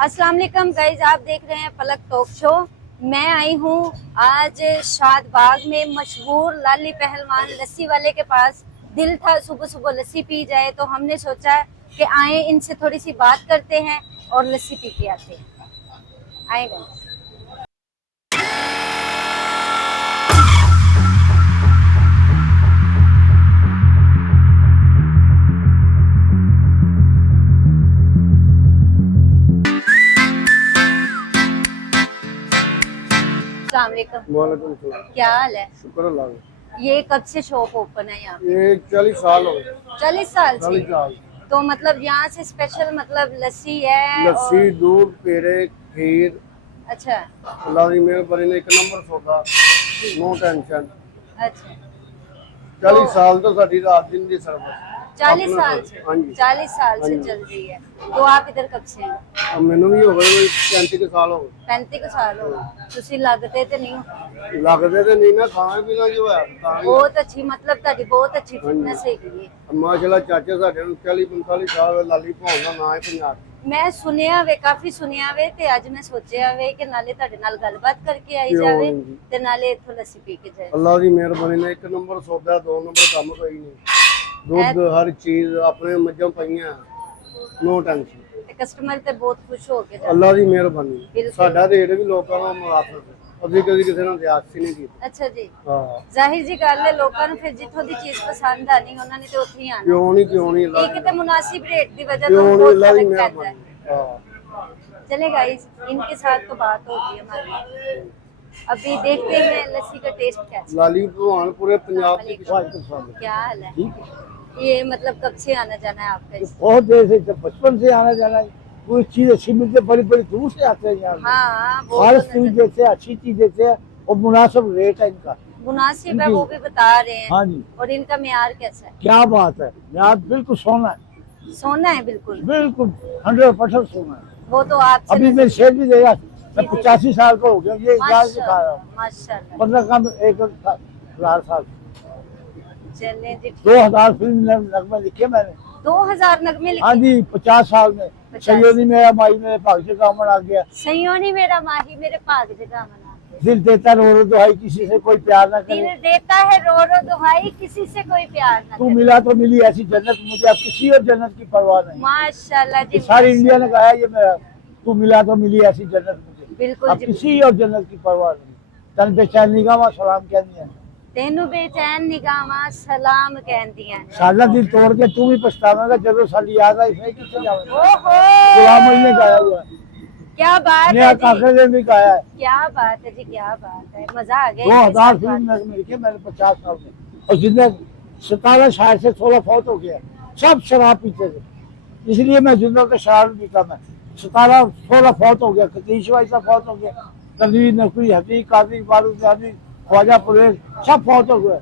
अस्सलाम वालेकुम गाइज, आप देख रहे हैं पलक टॉक शो। मैं आई हूँ आज शादबाग में मशहूर लाली पहलवान लस्सी वाले के पास। दिल था सुबह सुबह लस्सी पी जाए, तो हमने सोचा कि आए इनसे थोड़ी सी बात करते हैं और लस्सी पी के आते हैं। आए गाइज। अस्सलाम वालेकुम। वालेकुम सलाम। क्या हाल है? शुक्र अल्लाह का। ये कब से शॉप ओपन है यहाँ पे? ये 40 साल हो गए। 40 साल से। 40 साल। तो मतलब यहाँ से स्पेशल मतलब लस्सी है लस्सी, और दूध, पेड़े, खीर। अच्छा अल्लाह की मेहरबानी ने एक नंबर सौदा, नो टेंशन। अच्छा। 40 साल तो साडी रात दिन की सर्विस। 40 साल से? हाँ जी। 40 साल हाँ से जी। चल रही है। तो आप इधर कब से हैं? अब मैनू भी हो गए 35 साल हो गए। 35 साल हो गए। तुसी लगते तो नहीं हो। लगदे ते नहीं ना, खाना पीना जो है तां ही। बहुत अच्छी, मतलब तारी बहुत अच्छी हाँ जी। फिटनेस हैगी है। माशाल्लाह चाचे साडे नूं 40-45 साल लाली भाउन दा नाम है पंजाब। मैं सुनिया वे, काफी सुनिया वे, ते आज मैं सोचिया वे कि नाले ताडे नाल गलबात करके आई क्यों जावे नहीं जी। ते नाले इथों लस्सी पी के जाए। अल्लाह की मेहरबानी ने एक नंबर सौदा, 2 नंबर काम कोई नहीं। दुध हर चीज अपने मज्जां पईयां, नो टेंशन। ते कस्टमर ते बहुत खुश हो के जाते। अल्लाह की मेहरबानी। बिल्कुल। साडा रेट भी लोकां नाल मुनासिब है। अभी कभी किसी नाल ज़्यादती नहीं की। अच्छा जी। हां, जाहिर जी गल है, लोगों ਨੂੰ ਫਿਰ ਜਿੱਥੋਂ ਦੀ चीज पसंद आनी उन्होंने तो ਉੱਥੇ ही आना। क्यों नहीं अल्लाह एक तो मुनासिब रेट की वजह क्यों तो नहीं बहुत अल्लाह की फर्क पैदा है। मेहरबानी। हां, चले गाइस, इनके साथ तो बात होगी हमारी। अभी देखते हैं लस्सी का टेस्ट कैसा है। लाली भगवान पूरे पंजाब की किफायत पसंद क्या हाल है? ठीक है। ये मतलब कब से आना जाना है आपका इस? बहुत देर से, जब बचपन से आना जाना है। कोई चीज अच्छी मिलती है, बड़ी बड़ी दूर से आते हैं यहाँ। हाँ वो हर तो चीज नजर- देते हैं, अच्छी चीज देते हैं और मुनासिब रेट है इनका। मुनासिब है, जी। वो भी बता रहे हैं। हाँ जी। और इनका मेयार कैसा है? क्या बात है, यहाँ बिल्कुल सोना है, सोना है बिल्कुल। बिल्कुल 100% सोना है। वो तो आपसे अभी नजर- मैं शेर भी देगा, मैं जी, जी। 85 साल का हो गया, ये इजाज दिखा रहा हूँ। माशाल्लाह। 15 कम 1,000 साल। चले जी। 2000 फिल्म नगमे लिखे मैंने। 2000 नगमे हाँ लिखे। जी, 50 साल में। 50। सयोनी मेरा माई मेरे भाग से कामन आ गया। सयोनी मेरा माही मेरे भाग जगह मना। दिल देता रो रो दुहाई, किसी से कोई प्यार ना दिल करे। देता है रो रो दुहाई, किसी से कोई प्यार ना तू करे। मिला तो मिली ऐसी जन्नत, मुझे अब किसी और जन्नत की परवाह नहीं। माशाल्लाह जी। ये सारी इंडिया ने माशाल्लाह। कहा है ये मेरा, तू मिला तो मिली ऐसी जन्नत मुझे, बिल्कुल अब जी। किसी और जन्नत की परवाह नहीं। तन बेचैनी का वहाँ सलाम कहनी है। तेनू बेचैन निगाहां सलाम कहंदियां ने। साला दिल तोड़ के तू भी पछतावेगा, जब साली याद आई फिर किसे जावेगा। ओहो, गुलाम अली ने गाया हुआ है, क्या बात नया है जी। काकर ने भी गाया है। क्या बात है जी, क्या बात है। मजा आ गया। 2000 इनके साथ फिल्म बात- में लिखे मैंने 50 साल में, और जितने 17 शायर से 16 फौत हो गया, सब शराब पीते थे, इसलिए मैं जिंदा का शराब नहीं पीता। मैं 17-16 फौत हो गया, कतीश वाइसा फौत हो गया, तनवीर नकवी, हफीज कादिर, बारूद जानी, ख्वाजा परवेज, सब फौत हो गए।